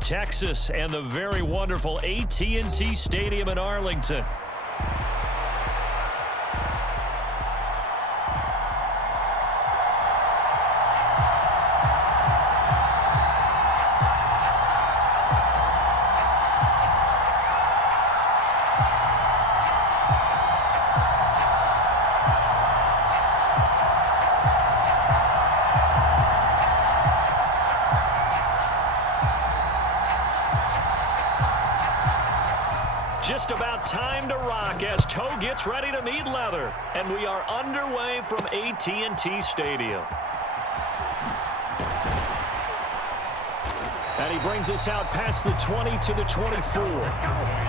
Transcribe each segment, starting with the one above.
Texas and the very wonderful AT&T Stadium in Arlington. Just about time to rock as toe gets ready to meet leather. And we are underway from AT&T Stadium. And he brings us out past the 20 to the 24.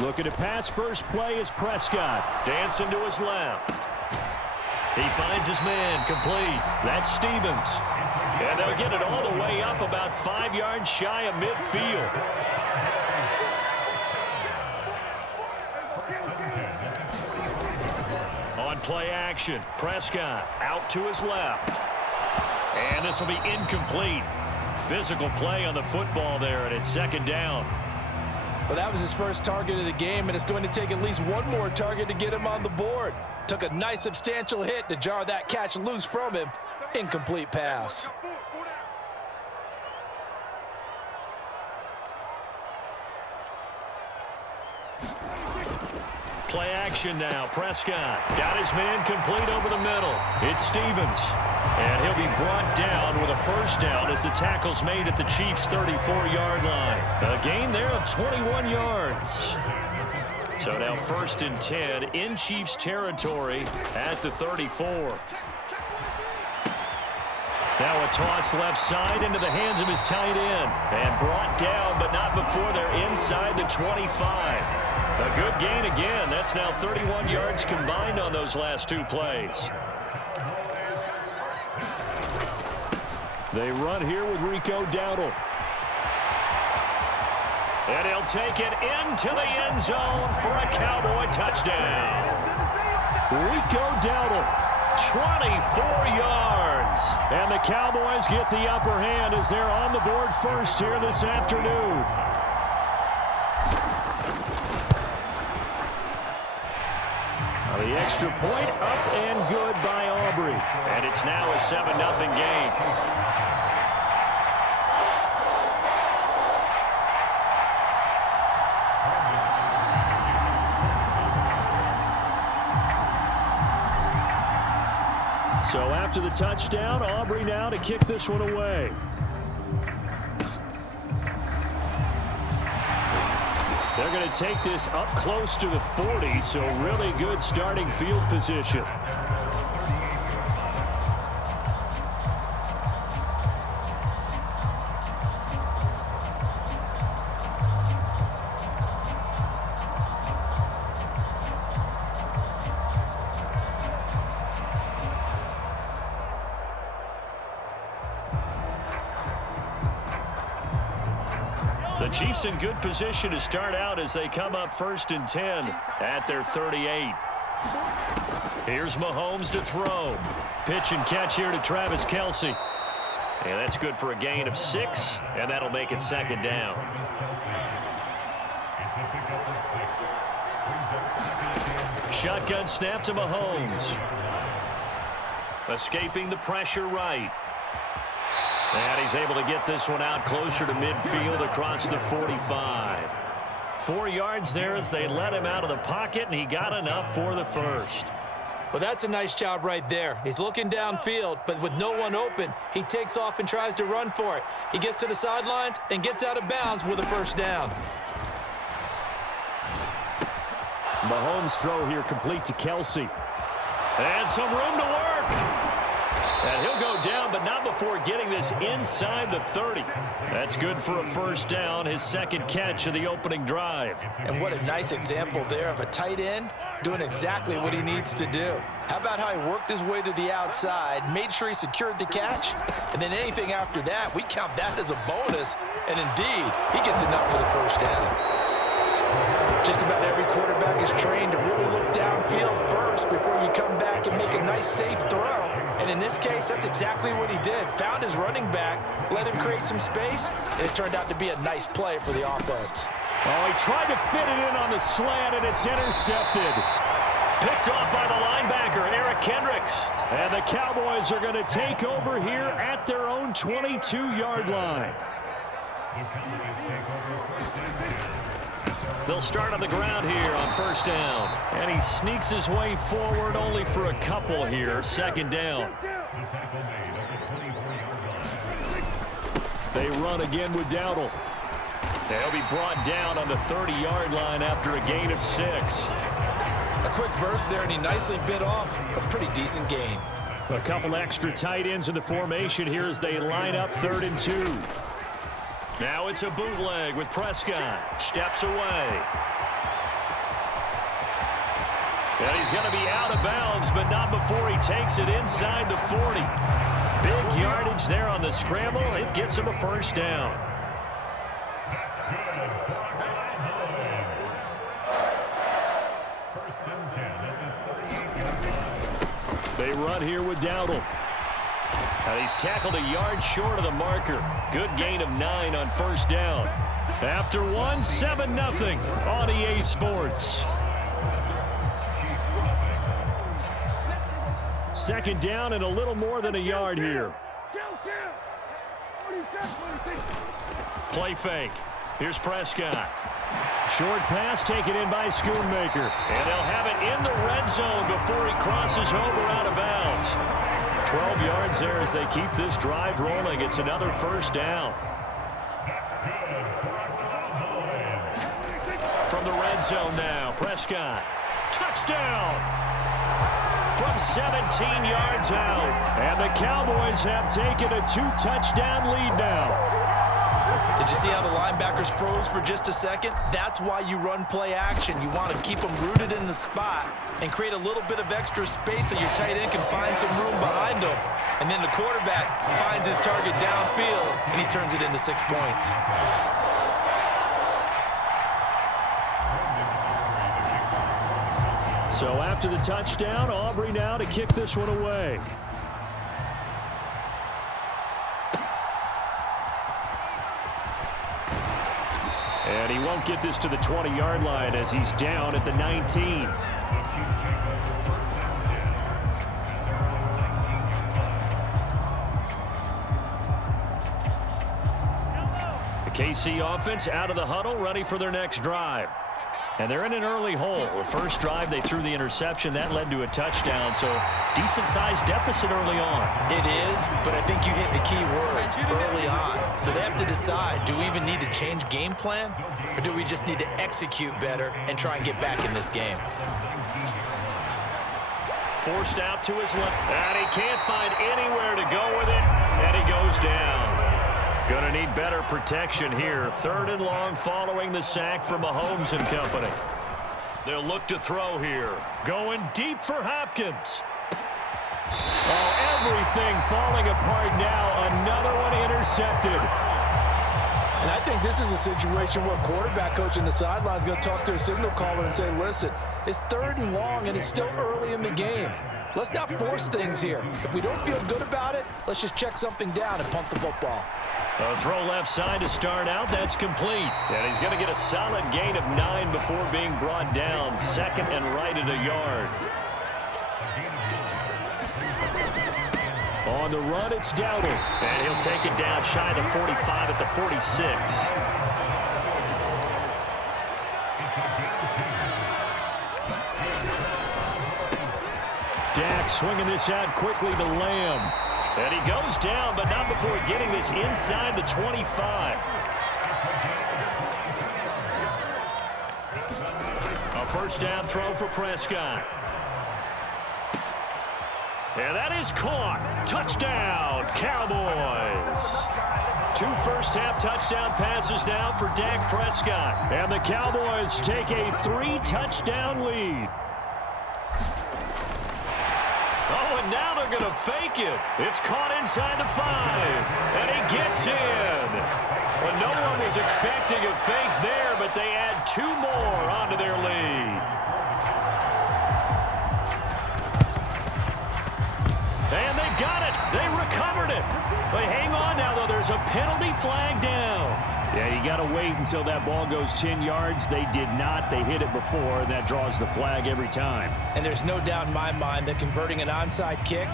Looking to pass first play is Prescott. Dancing to his left. He finds his man complete. That's Stevens. And they'll get it all the way up about 5 yards shy of midfield. On play action, Prescott out to his left. And this will be incomplete. Physical play on the football there, and it's second down. Well, that was his first target of the game, and it's going to take at least one more target to get him on the board. Took a nice substantial hit to jar that catch loose from him. Incomplete pass. Play action now. Prescott got his man complete over the middle. It's Stevens. And he'll be brought down with a first down as the tackle's made at the Chiefs' 34-yard line. A gain there of 21 yards. So now 1st and 10 in Chiefs territory at the 34. Now a toss left side into the hands of his tight end. And brought down, but not before they're inside the 25. A good gain again. That's now 31 yards combined on those last two plays. They run here with Rico Dowdle. And he'll take it into the end zone for a Cowboy touchdown. Rico Dowdle, 24 yards. And the Cowboys get the upper hand as they're on the board first here this afternoon. The extra point up and good by Aubrey. And it's now a 7-0 game. So after the touchdown, Aubrey now to kick this one away. They're going to take this up close to the 40, so really good starting field position. The Chiefs in good position to start out as they come up 1st and 10 at their 38. Here's Mahomes to throw. Pitch and catch here to Travis Kelce. And that's good for a gain of 6, and that'll make it 2nd down. Shotgun snap to Mahomes. Escaping the pressure right. And he's able to get this one out closer to midfield across the 45. 4 yards there as they let him out of the pocket, and he got enough for the first. Well, that's a nice job right there. He's looking downfield, but with no one open, he takes off and tries to run for it. He gets to the sidelines and gets out of bounds with a first down. Mahomes' throw here complete to Kelce. And some room to work. And he'll go down, but not before getting this inside the 30. That's good for a first down, his second catch of the opening drive. And what a nice example there of a tight end doing exactly what he needs to do. How about how he worked his way to the outside, made sure he secured the catch, and then anything after that, we count that as a bonus. And indeed, he gets enough for the first down. Just about every quarterback is trained to really look downfield first before you come back and make a nice, safe throw. And in this case, that's exactly what he did. Found his running back, let him create some space, and it turned out to be a nice play for the offense. Oh, he tried to fit it in on the slant, and it's intercepted. Picked off by the linebacker, Eric Kendricks. And the Cowboys are going to take over here at their own 22-yard line. They'll start on the ground here on first down. And he sneaks his way forward only for a couple here. Second down. They run again with Dowdle. They'll be brought down on the 30-yard line after a gain of 6. A quick burst there, and he nicely bit off a pretty decent gain. A couple extra tight ends in the formation here as they line up 3rd and 2. Now it's a bootleg with Prescott. Steps away. And he's going to be out of bounds, but not before he takes it inside the 40. Big yardage there on the scramble. It gets him a first down. They run here with Dowdle. And he's tackled a yard short of the marker. Good gain of 9 on first down. After one, 7-0 on EA Sports. Second down and a little more than a yard here. Play fake. Here's Prescott. Short pass taken in by Schoonmaker. And they'll have it in the red zone before he crosses over out of bounds. 12 yards there as they keep this drive rolling. It's another first down. From the red zone now, Prescott. Touchdown! From 17 yards out. And the Cowboys have taken a 2-touchdown lead now. Did you see how the linebackers froze for just a second? That's why you run play action. You want to keep them rooted in the spot and create a little bit of extra space so your tight end can find some room behind him. And then the quarterback finds his target downfield, and he turns it into 6 points. So after the touchdown, Aubrey now to kick this one away. And he won't get this to the 20-yard line as he's down at the 19. The KC offense out of the huddle, ready for their next drive. And they're in an early hole. The first drive, they threw the interception. That led to a touchdown, so decent-sized deficit early on. It is, but I think you hit the key words early on. So they have to decide, do we even need to change game plan, or do we just need to execute better and try and get back in this game? Forced out to his left, and he can't find anywhere to go with it, and he goes down. Going to need better protection here. 3rd and long following the sack from Mahomes and company. They'll look to throw here. Going deep for Hopkins. Oh, everything falling apart now. Another one intercepted. And I think this is a situation where quarterback coach in the sideline is going to talk to a signal caller and say, listen, it's 3rd and long and it's still early in the game. Let's not force things here. If we don't feel good about it, let's just check something down and punt the football. A throw left side to start out. That's complete. And he's going to get a solid gain of 9 before being brought down. 2nd and right at a yard. On the run, it's Dowdle. And he'll take it down shy of the 45 at the 46. Dak swinging this out quickly to Lamb. And he goes down, but not before getting this inside the 25. A first down throw for Prescott. And that is caught. Touchdown, Cowboys. 2 first-half touchdown passes now for Dak Prescott. And the Cowboys take a 3-touchdown lead. Oh, and now they're going to fake it. It's caught inside the 5. And he gets in. Well, no one was expecting a fake there, but they add 2 more onto their lead. And they've got it. They recovered it. But hang on now, though. There's a penalty flag down. Yeah, you got to wait until that ball goes 10 yards. They did not. They hit it before, and that draws the flag every time. And there's no doubt in my mind that converting an onside kick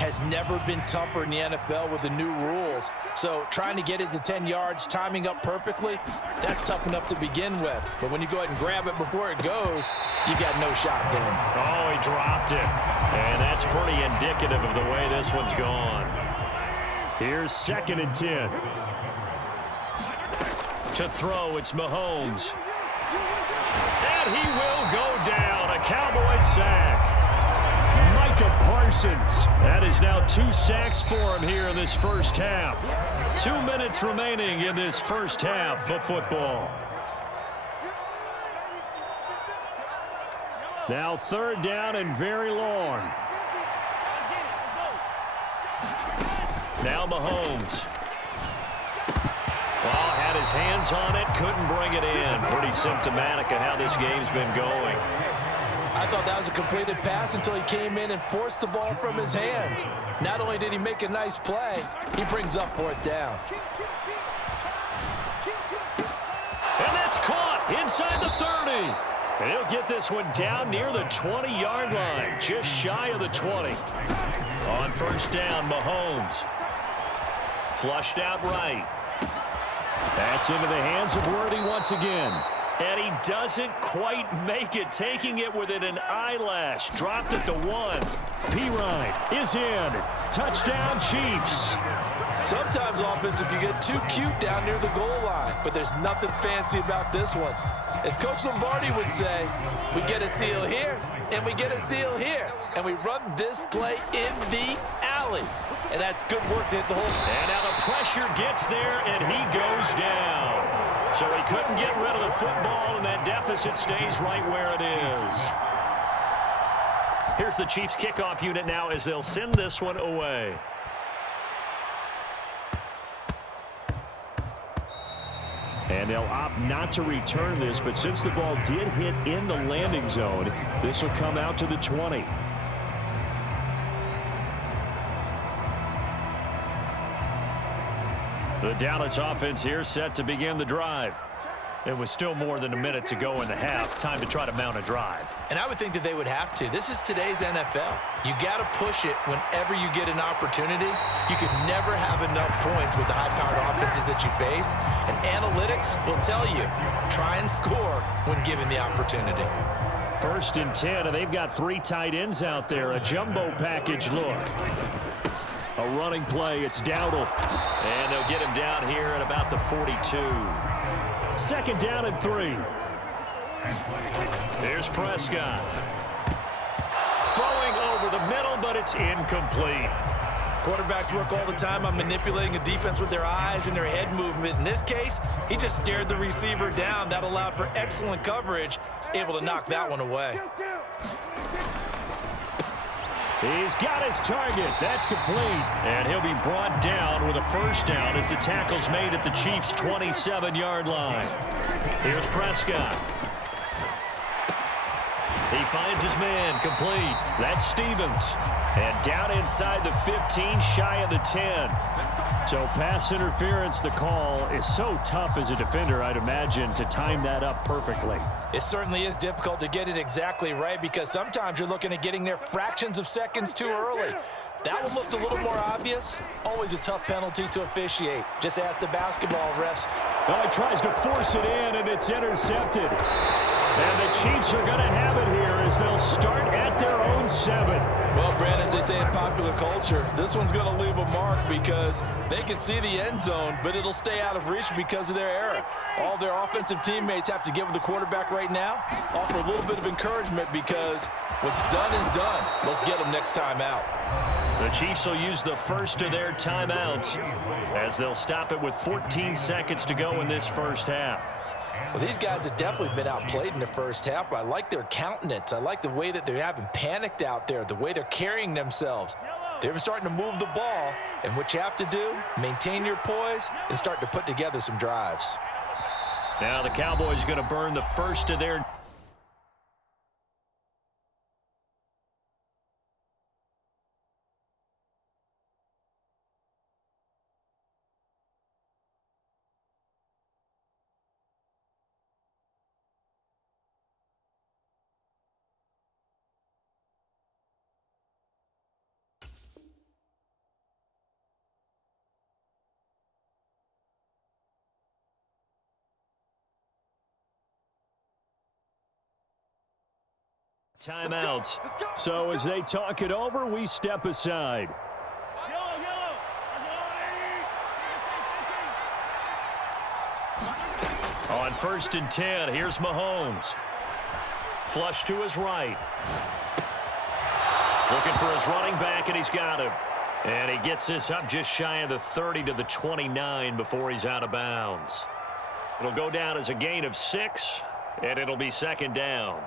has never been tougher in the NFL with the new rules. So trying to get it to 10 yards, timing up perfectly, that's tough enough to begin with. But when you go ahead and grab it before it goes, you got no shot then. Oh, he dropped it. And that's pretty indicative of the way this one's gone. Here's 2nd and 10. To throw, it's Mahomes. And he will go down. A Cowboys sack. Micah Parsons. That is now 2 sacks for him here in this first half. 2 minutes remaining in this first half of football. Now 3rd down and very long. Now Mahomes. Well, had his hands on it, couldn't bring it in. Pretty symptomatic of how this game's been going. I thought that was a completed pass until he came in and forced the ball from his hands. Not only did he make a nice play, he brings up 4th down. And that's caught inside the 30. And he'll get this one down near the 20-yard line, just shy of the 20. On 1st down, Mahomes. Flushed out right. That's into the hands of Worthy once again. And he doesn't quite make it, taking it within an eyelash. Dropped it to 1. P-Ryan is in. Touchdown, Chiefs. Sometimes offenses can get too cute down near the goal line, but there's nothing fancy about this one. As Coach Lombardi would say, we get a seal here, and we get a seal here, and we run this play in the alley. And that's good work to hit the hole. And now the pressure gets there, and he goes down. So he couldn't get rid of the football, and that deficit stays right where it is. Here's the Chiefs kickoff unit now as they'll send this one away. And they'll opt not to return this, but since the ball did hit in the landing zone, this will come out to the 20. The Dallas offense here set to begin the drive. It was still more than a minute to go in the half. Time to try to mount a drive. And I would think that they would have to. This is today's NFL. You got to push it whenever you get an opportunity. You can never have enough points with the high-powered offenses that you face. And analytics will tell you, try and score when given the opportunity. 1st and 10, and they've got 3 tight ends out there. A jumbo package look. A running play, it's Dowdle. And they'll get him down here at about the 42. 2nd down and 3. Here's Prescott. Throwing over the middle, but it's incomplete. Quarterbacks work all the time on manipulating a defense with their eyes and their head movement. In this case, he just stared the receiver down. That allowed for excellent coverage, able to knock that one away. He's got his target. That's complete. And he'll be brought down with a 1st down as the tackle's made at the Chiefs' 27-yard line. Here's Prescott. He finds his man complete. That's Stevens. And down inside the 15, shy of the 10. So pass interference, the call is so tough as a defender, I'd imagine, to time that up perfectly. It certainly is difficult to get it exactly right because sometimes you're looking at getting there fractions of seconds too early. That one looked a little more obvious. Always a tough penalty to officiate. Just ask the basketball refs. Well, he tries to force it in, and it's intercepted. And the Chiefs are going to have it here as they'll start at their own 7. Well, Brand, as they say in popular culture, this one's going to leave a mark because they can see the end zone, but it'll stay out of reach because of their error. All their offensive teammates have to give the quarterback right now, offer a little bit of encouragement because what's done is done. Let's get them next time out. The Chiefs will use the first of their timeouts as they'll stop it with 14 seconds to go in this first half. Well, these guys have definitely been outplayed in the first half, but I like their countenance. I like the way that they're having panicked out there, the way they're carrying themselves. They're starting to move the ball, and what you have to do, maintain your poise and start to put together some drives. Now the Cowboys going to burn the first of their... Timeouts. So as they talk it over, we step aside. On 1st and 10, here's Mahomes. Flush to his right. Looking for his running back, and he's got him. And he gets this up just shy of the 30 to the 29 before he's out of bounds. It'll go down as a gain of 6, and it'll be 2nd down.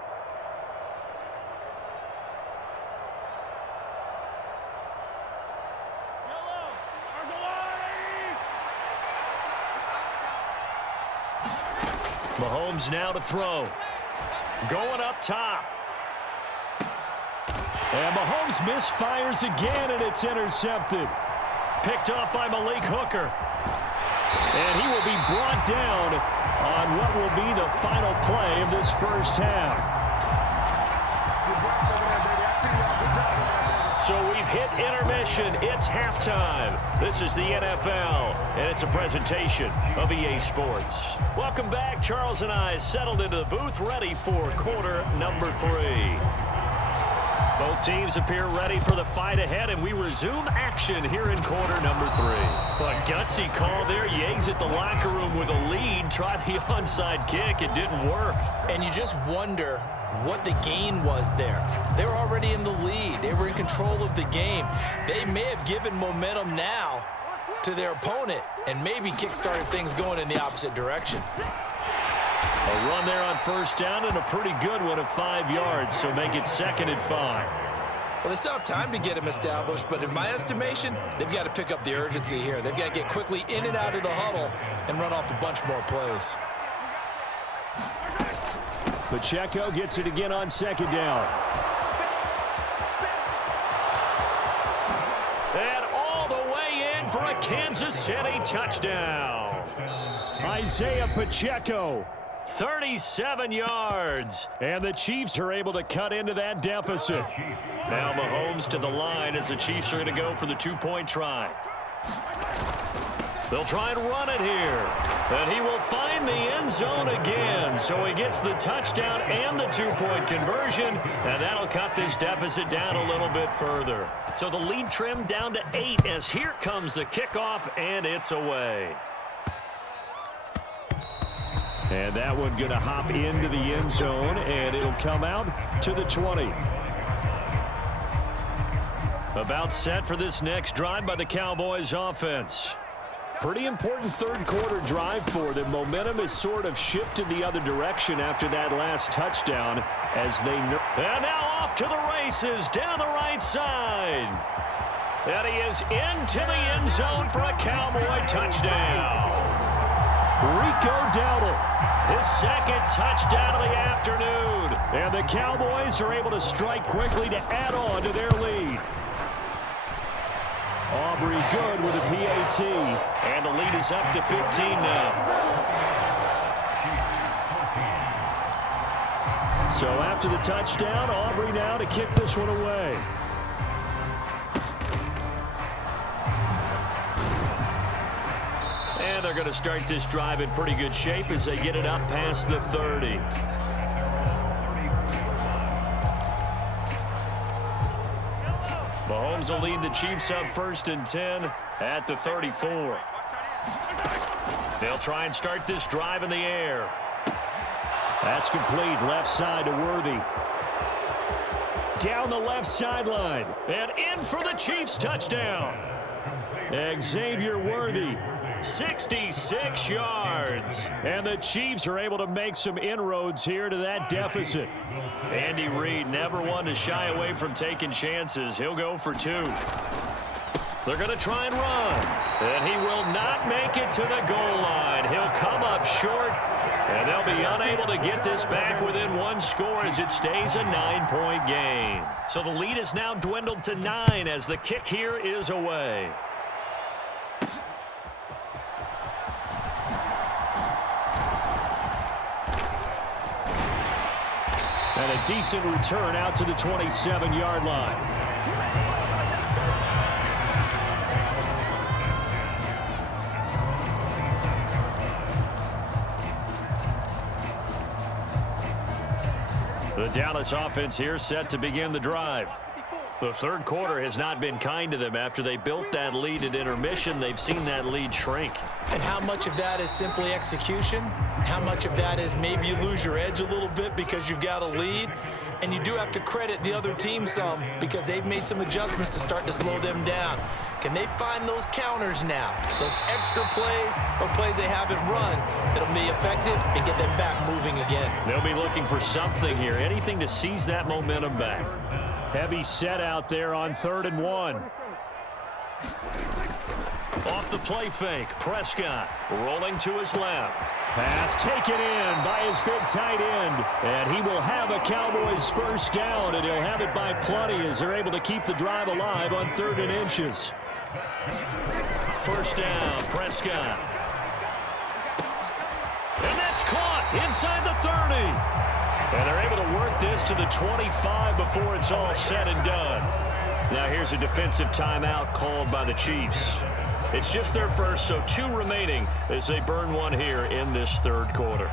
Mahomes now to throw. Going up top. And Mahomes misfires again, and it's intercepted. Picked off by Malik Hooker. And he will be brought down on what will be the final play of this first half. So we've hit intermission. It's halftime. This is the NFL, and it's a presentation of EA Sports. Welcome back. Charles and I settled into the booth, ready for quarter number 3. Both teams appear ready for the fight ahead, and we resume action here in quarter number 3. A gutsy call there. You exit the locker room with a lead. Try the onside kick. It didn't work. And you just wonder what the gain was there. They were already in the lead. They were in control of the game. They may have given momentum now to their opponent and maybe kick-started things going in the opposite direction. A run there on 1st down, and a pretty good one of 5 yards, so make it 2nd and 5. Well, they still have time to get him established, but in my estimation, they've got to pick up the urgency here. They've got to get quickly in and out of the huddle and run off a bunch more plays. Pacheco gets it again on 2nd down. And all the way in for a Kansas City touchdown. Isaiah Pacheco, 37 yards. And the Chiefs are able to cut into that deficit. Now Mahomes to the line as the Chiefs are going to go for the 2-point try. They'll try and run it here. And he will find the end zone again. So he gets the touchdown and the 2-point conversion. And that'll cut this deficit down a little bit further. So the lead trimmed down to 8 as here comes the kickoff, and it's away. And that one going to hop into the end zone, and it'll come out to the 20. About set for this next drive by the Cowboys offense. Pretty important third quarter drive for them. Momentum has sort of shifted the other direction after that last touchdown as they... And now off to the races down the right side. And he is into the end zone for a Cowboy touchdown. Rico Dowdle, his 2nd touchdown of the afternoon. And the Cowboys are able to strike quickly to add on to their lead. Aubrey good with a PAT. And the lead is up to 15 now. So after the touchdown, Aubrey now to kick this one away. And they're going to start this drive in pretty good shape as they get it up past the 30. Mahomes will lead the Chiefs up 1st and 10 at the 34. They'll try and start this drive in the air. That's complete, left side to Worthy. Down the left sideline, and in for the Chiefs touchdown. Xavier Worthy, 66 yards. And the Chiefs are able to make some inroads here to that deficit. Andy Reid never one to shy away from taking chances. He'll go for 2. They're going to try and run. And he will not make it to the goal line. He'll come up short. And they'll be unable to get this back within 1 score as it stays a 9-point game. So the lead is now dwindled to 9 as the kick here is away. And a decent return out to the 27-yard line. The Dallas offense here set to begin the drive. The third quarter has not been kind to them. After they built that lead at intermission, they've seen that lead shrink. And how much of that is simply execution? How much of that is maybe you lose your edge a little bit because you've got a lead? And you do have to credit the other team some because they've made some adjustments to start to slow them down. Can they find those counters now, those extra plays or plays they haven't run that'll be effective and get them back moving again? They'll be looking for something here, anything to seize that momentum back. Heavy set out there on 3rd and 1. Off the play fake, Prescott rolling to his left. Pass taken in by his big tight end. And he will have a Cowboys first down, and he'll have it by plenty as they're able to keep the drive alive on 3rd and inches. First down, Prescott. And that's caught inside the 30. And they're able to work this to the 25 before it's all said and done. Now here's a defensive timeout called by the Chiefs. It's just their first, so 2 remaining as they burn one here in this third quarter.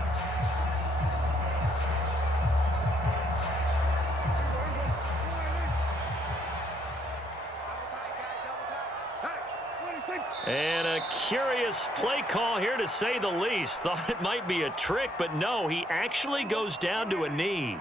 And a curious play call here, to say the least. Thought it might be a trick, but no, he actually goes down to a knee.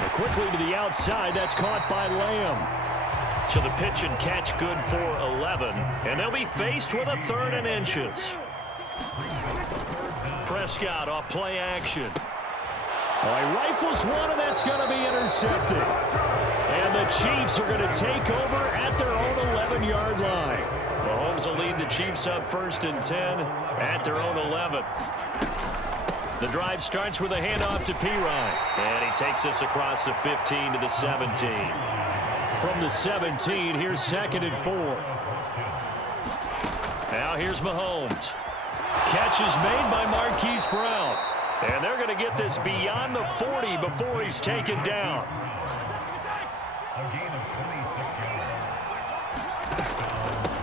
And quickly to the outside, that's caught by Lamb. So the pitch and catch good for 11, and they'll be faced with a 3rd and inches. Prescott off play action. Well, he rifles one, and that's going to be intercepted. And the Chiefs are going to take over at their own 11-yard line. Mahomes will lead the Chiefs up 1st and 10 at their own 11. The drive starts with a handoff to Pirine. And he takes us across the 15 to the 17. From the 17, here's 2nd and 4. Now here's Mahomes. Catch is made by Marquise Brown. And they're going to get this beyond the 40 before he's taken down.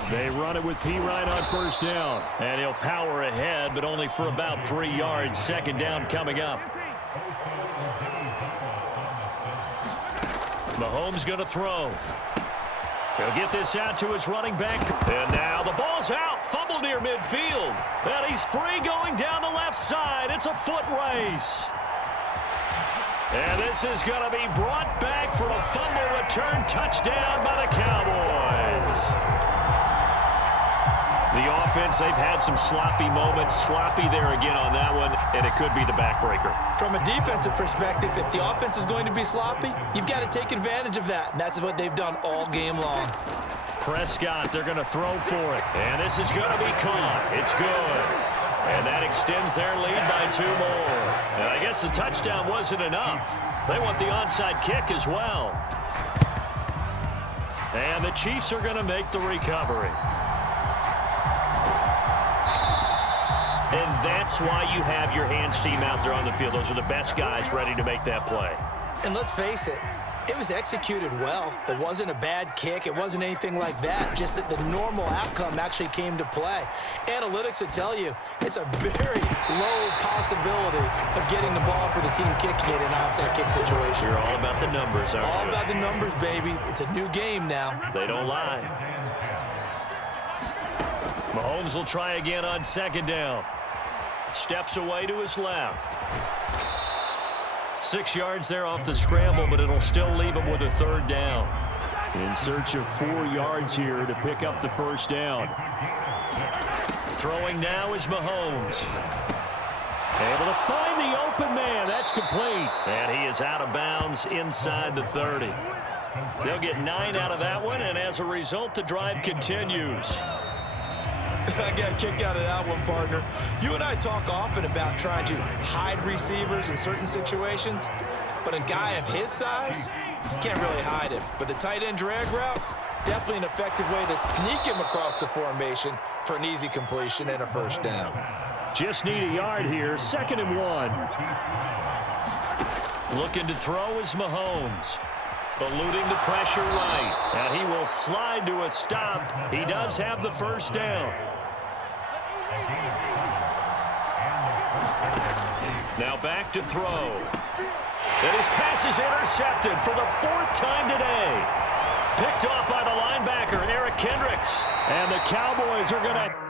They run it with Pirine on first down. And he'll power ahead, but only for about 3 yards. 2nd down coming up. Mahomes going to throw. He'll get this out to his running back. And now the ball's out. Fumble near midfield. And he's free going down the left side. It's a foot race. And this is going to be brought back for a fumble return touchdown by the Cowboys. The offense, they've had some sloppy moments. Sloppy there again on that one, and it could be the backbreaker. From a defensive perspective, if the offense is going to be sloppy, you've got to take advantage of that. And that's what they've done all game long. Prescott, they're going to throw for it. And this is going to be caught. It's good. And that extends their lead by 2 more. And I guess the touchdown wasn't enough. They want the onside kick as well. And the Chiefs are going to make the recovery. And that's why you have your hands team out there on the field. Those are the best guys ready to make that play. And let's face it, It was executed well. It wasn't a bad kick. It wasn't anything like that. Just that the normal outcome actually came to play. Analytics will tell you it's a very low possibility of getting the ball for the team kicking it in an onside kick situation. You're all about the numbers, aren't you? All about the numbers, baby. It's a new game now. They don't lie. Mahomes will try again on second down. Steps away to his left. 6 yards there off the scramble, but it'll still leave him with a third down. In search of 4 yards here to pick up the first down. Throwing now is Mahomes. Able to find the open man. That's complete. And he is out of bounds inside the 30. They'll get 9 out of that one, and as a result, the drive continues. I got a kick out of that one, partner. You and I talk often about trying to hide receivers in certain situations, but a guy of his size, can't really hide him. But the tight end drag route, definitely an effective way to sneak him across the formation for an easy completion and a first down. Just need a yard here, 2nd and 1. Looking to throw is Mahomes. Eluding the pressure right. And he will slide to a stop. He does have the first down. Now back to throw. And his pass is intercepted for the 4th time today. Picked off by the linebacker, Eric Kendricks. And the Cowboys are going to